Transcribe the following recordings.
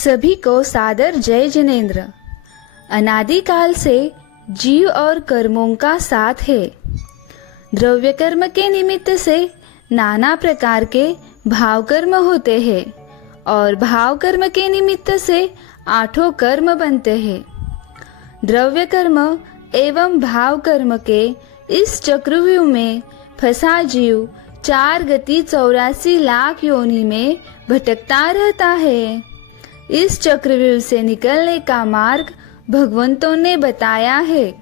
सभी को सादर जय जिनेन्द्र। अनादिकाल से जीव और कर्मों का साथ है। द्रव्य कर्म के निमित्त से नाना प्रकार के भाव कर्म होते हैं और भाव कर्म के निमित्त से 8 कर्म बनते हैं। द्रव्य कर्म एवं भाव कर्म के इस चक्रव्यूह में फंसा जीव 4 गति 84 लाख योनि में भटकता रहता है। इस चक्रव्यूह से निकलने का मार्ग भगवंतों ने बताया है।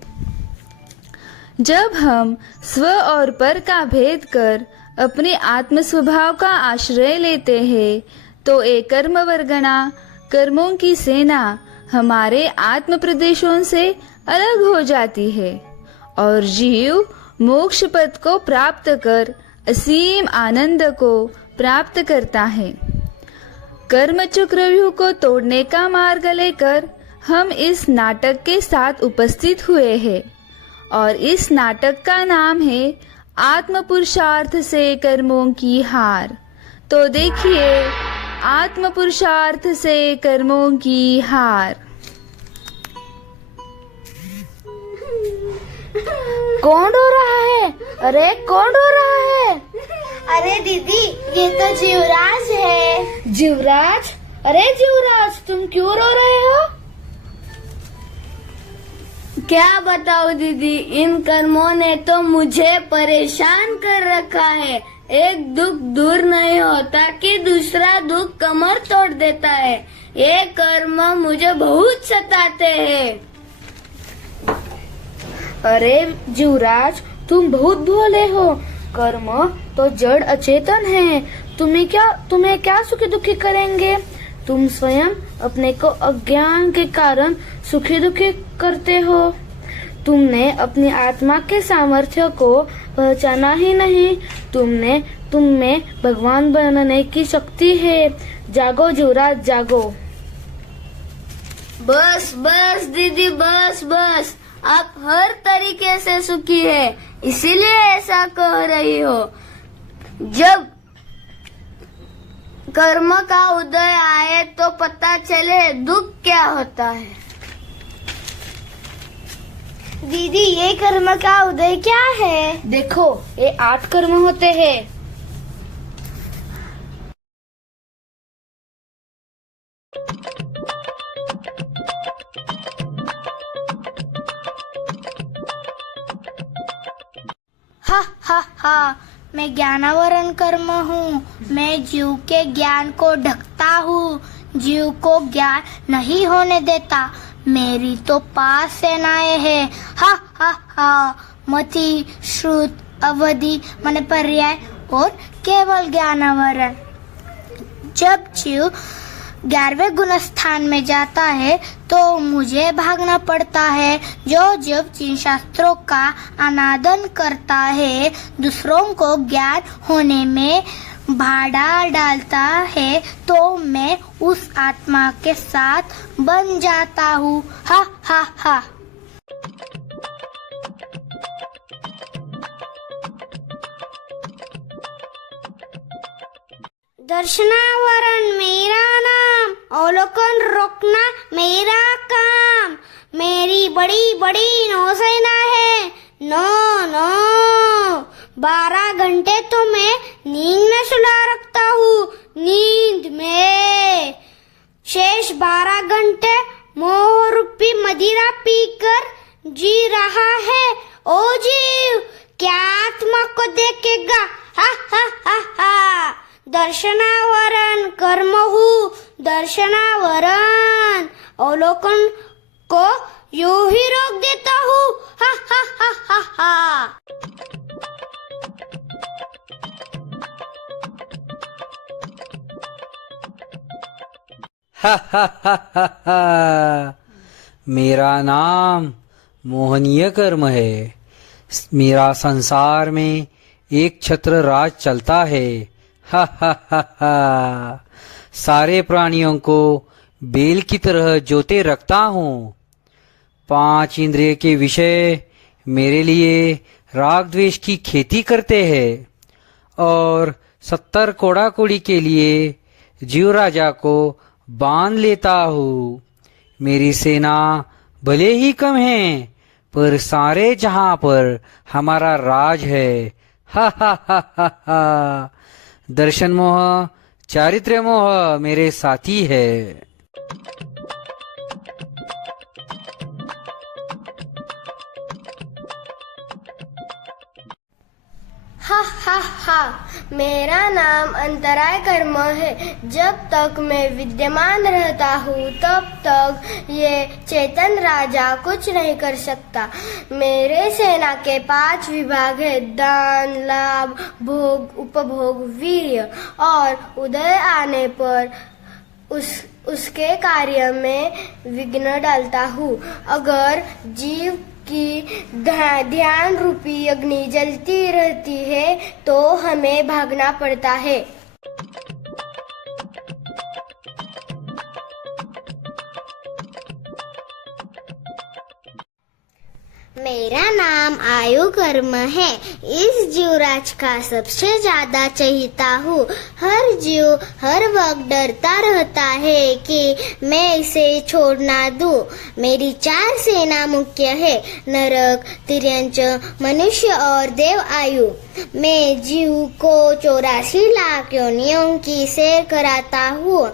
जब हम स्व और पर का भेद कर अपने आत्म स्वभाव का आश्रय लेते हैं तो एक कर्म वर्गणा कर्मों की सेना हमारे आत्म प्रदेशों से अलग हो जाती है और जीव मोक्ष पद को प्राप्त कर असीम आनंद को प्राप्त करता है। कर्म चक्रव्यूह को तोड़ने का मार्ग लेकर हम इस नाटक के साथ उपस्थित हुए हैं और इस नाटक का नाम है आत्म पुरुषार्थ से कर्मों की हार। तो देखिए, आत्म पुरुषार्थ से कर्मों की हार। कौन रो रहा है? अरे कौन रो रहा है? अरे दीदी, ये तो जीवराज है। जीवराज? अरे जीवराज, तुम क्यों रो रहे हो? क्या बताओ दीदी, इन कर्मों ने तो मुझे परेशान कर रखा है। एक दुख दूर नहीं होता कि दूसरा दुख कमर तोड़ देता है। ये कर्म मुझे बहुत सताते हैं। अरे जीवराज, तुम बहुत भोले हो। कर्म तो जड़ अचेतन है। तुम्हें क्या सुखी दुखी करेंगे? तुम स्वयं अपने को अज्ञान के कारण सुखी दुखी करते हो। तुमने अपनी आत्मा के सामर्थ्य को पहचाना ही नहीं। तुम में भगवान बनने की शक्ति है। जागो जीवराज, जागो। बस बस दीदी, बस बस। आप हर तरीके से सुखी है, इसीलिए ऐसा कह रही हो। जब कर्म का उदय आए तो पता चले दुख क्या होता है। दीदी, ये कर्म का उदय क्या है? देखो, ये 8 कर्म होते हैं। हा हा हा, मैं ज्ञानावरण कर्म हूँ। मैं जीव के ज्ञान को ढकता हूँ, जीव को ज्ञान नहीं होने देता। मेरी तो 5 सेनाएं हैं। हा हा हा, मति, श्रुत, अवधि माने पर्याय और केवल ज्ञानावरण। जब जीव 11वें गुण स्थान में जाता है तो मुझे भागना पड़ता है। जो जब जिन शास्त्रों का अनादन करता है, दूसरों को ज्ञान होने में बाधा डालता है, तो मैं उस आत्मा के साथ बन जाता हूँ। हा हा हा। दर्शनावरण मेरा नाम, अवलोकन रोकना मेरा काम। मेरी बड़ी बड़ी नौसेना है। 12 घंटे तो मैं नींद में सुला रखता हूँ। नींद में शेष 12 घंटे मोह रूपी मदिरा पीकर जी रहा है। ओ जीव, क्या आत्मा को देखेगा? हा हा हा हा। दर्शनावरण कर्म हूँ, दर्शनावरण अवलोकन को यूं ही रोक देता हूँ। हा हा हा हा हा। हा हा हा हा हा। मेरा नाम मोहनीय कर्म है। मेरा संसार में एक छत्र राज चलता है। हा हा हा हा। सारे प्राणियों को बेल की तरह जोते रखता हूँ। 5 इंद्रिय के विषय मेरे लिए राग द्वेष की खेती करते हैं और 70 कोड़ा कोड़ी के लिए जीव राजा को बांध लेता हूँ। मेरी सेना भले ही कम है, पर सारे जहां पर हमारा राज है। हा हा हा हा हा। दर्शन मोह, चारित्र्य मोह मेरे साथी है। हा हा हा, मेरा नाम अंतराय कर्म है। जब तक मैं विद्यमान रहता हूँ तब तक ये चेतन राजा कुछ नहीं कर सकता। मेरे सेना के 5 विभाग है: दान, लाभ, भोग, उपभोग, वीर्य। और उदय आने पर उसके कार्य में विघ्न डालता हूँ। अगर जीव की ध्यान रूपी अग्नि जलती रहती है तो हमें भागना पड़ता है। मेरा नाम आयु कर्म है। इस जीवराज का सबसे ज्यादा चहीता हूँ। हर जीव हर वक्त डरता रहता है कि मैं इसे छोड़ ना दूँ। मेरी 4 सेना मुख्य है: नरक, तिर्यंच, मनुष्य और देव आयु। मैं जीव को 84 लाख योनियों की सैर कराता हूँ।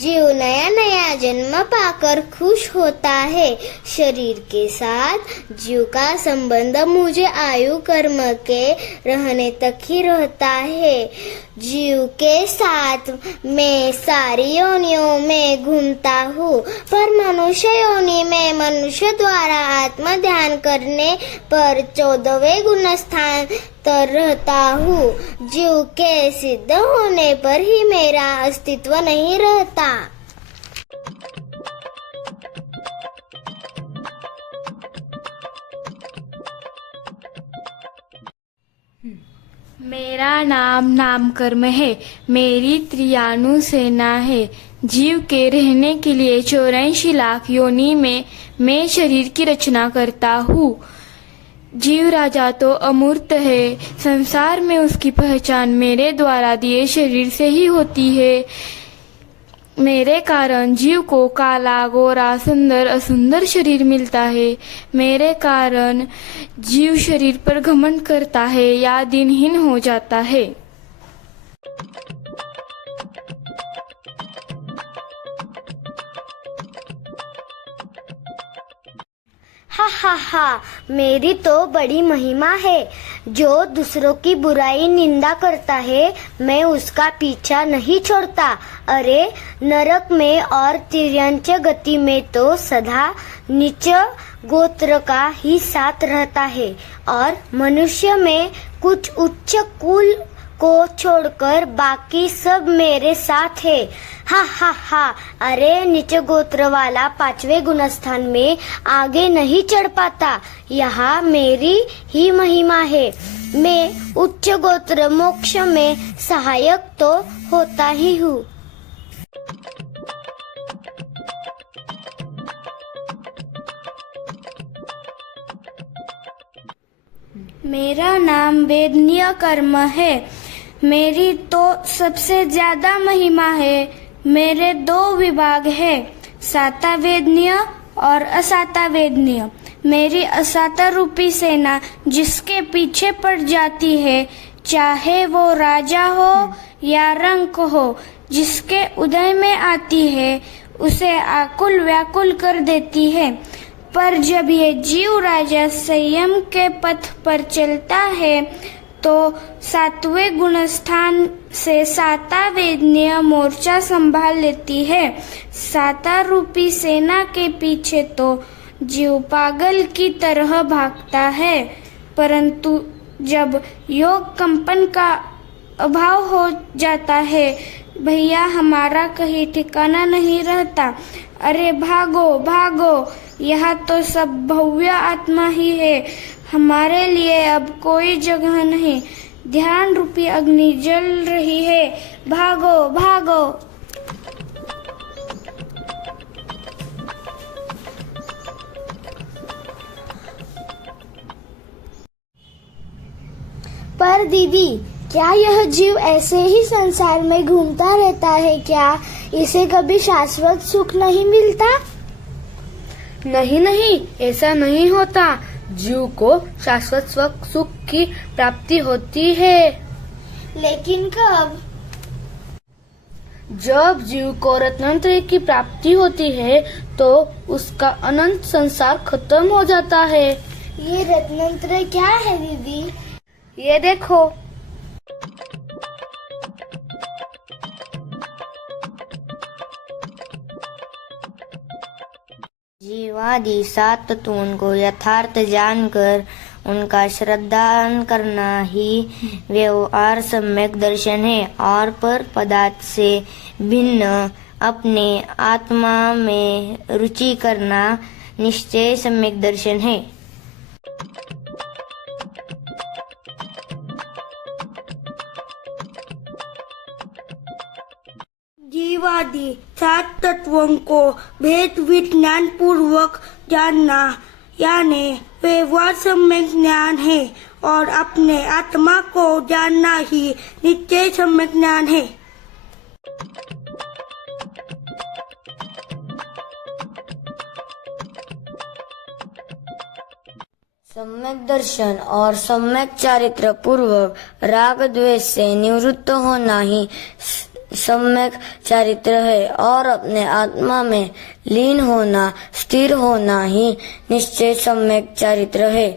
जीव नया नया जन्म पाकर खुश होता है। शरीर के साथ जीव का संबंध मुझे आयु कर्म के रहने तक ही रहता है। जीव के साथ मैं सारी योनियों में घूमता हूँ, पर मनुष्य योनि में मनुष्य द्वारा आत्म ध्यान करने पर 14वें गुण स्थान तर रहता हूँ। जीव के सिद्ध होने पर ही मेरा अस्तित्व नहीं रहता। मेरा नाम कर्म है। मेरी त्रियानु सेना है। जीव के रहने के लिए 84 लाख योनि में मैं शरीर की रचना करता हूँ। जीव राजा तो अमूर्त है। संसार में उसकी पहचान मेरे द्वारा दिए शरीर से ही होती है। मेरे कारण जीव को काला, गोरा, सुंदर, असुंदर शरीर मिलता है। मेरे कारण जीव शरीर पर घमंड करता है या दिनहीन हो जाता है। हा हा हा, मेरी तो बड़ी महिमा है। जो दूसरों की बुराई निंदा करता है मैं उसका पीछा नहीं छोड़ता। अरे नरक में और तिर्यंच गति में तो सदा नीच गोत्र का ही साथ रहता है, और मनुष्य में कुछ उच्च कुल को छोड़कर बाकी सब मेरे साथ है। हा हा हा, अरे नीच गोत्र वाला 5वें गुण स्थान में आगे नहीं चढ़ पाता। यहाँ मेरी ही महिमा है। मैं उच्च गोत्र मोक्ष में सहायक तो होता ही हूँ। मेरा नाम वेदनीय कर्म है। मेरी तो सबसे ज्यादा महिमा है। मेरे 2 विभाग है, साता वेदनीय और असाता वेदनीय। मेरी असाता रूपी सेना जिसके पीछे पड़ जाती है, चाहे वो राजा हो या रंक हो, जिसके उदय में आती है उसे आकुल व्याकुल कर देती है। पर जब ये जीव राजा संयम के पथ पर चलता है तो 7वें गुण स्थान से साता वेदनीय मोर्चा संभाल लेती है। साता रूपी सेना के पीछे तो जीव पागल की तरह भागता है, परंतु जब योग कंपन का अभाव हो जाता है भैया हमारा कहीं ठिकाना नहीं रहता। अरे भागो भागो, यहाँ तो सब भव्य आत्मा ही है। हमारे लिए अब कोई जगह नहीं। ध्यान रूपी अग्नि जल रही है। भागो भागो। पर दीदी, क्या यह जीव ऐसे ही संसार में घूमता रहता है क्या? इसे कभी शाश्वत सुख नहीं मिलता? नहीं नहीं, ऐसा नहीं होता। जीव को शाश्वत सुख की प्राप्ति होती है। लेकिन कब? जब जीव को रत्नात्रय की प्राप्ति होती है तो उसका अनंत संसार खत्म हो जाता है। ये रत्नात्रय क्या है दीदी? ये देखो। जीवादि 7 तत्वों को यथार्थ जानकर उनका श्रद्धान करना ही व्यवहार सम्यक दर्शन है और पर पदार्थ से भिन्न अपने आत्मा में रुचि करना निश्चय सम्यक दर्शन है। जीवादि 7 तत्वों को भेद विज्ञान पूर्वक जानना यानी व्यवहार सम्यक ज्ञान है और अपने आत्मा को जानना ही निश्चय सम्यक ज्ञान है। सम्यक दर्शन और सम्यक चारित्र पूर्वक राग द्वेष से निवृत्त होना ही सम्यक चारित्र है और अपने आत्मा में लीन होना स्थिर होना ही निश्चय सम्यक चारित्र है।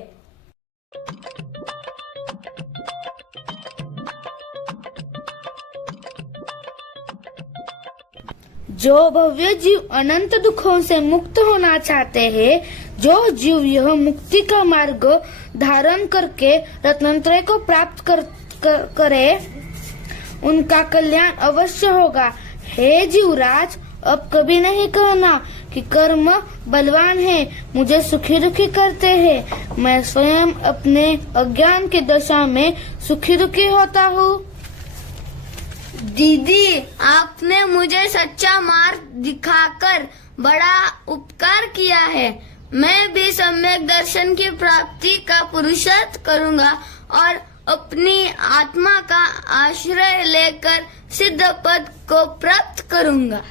जो भव्य जीव अनंत दुखों से मुक्त होना चाहते हैं, जो जीव यह मुक्ति का मार्ग धारण करके रत्नात्रय को प्राप्त करे, उनका कल्याण अवश्य होगा। हे जीवराज, अब कभी नहीं कहना कि कर्म बलवान है, मुझे सुखी दुखी करते हैं। मैं स्वयं अपने अज्ञान की दशा में सुखी दुखी होता हूँ। दीदी, आपने मुझे सच्चा मार्ग दिखाकर बड़ा उपकार किया है। मैं भी सम्यक दर्शन की प्राप्ति का पुरुषार्थ करूँगा और अपनी आत्मा का आश्रय लेकर सिद्ध पद को प्राप्त करूँगा।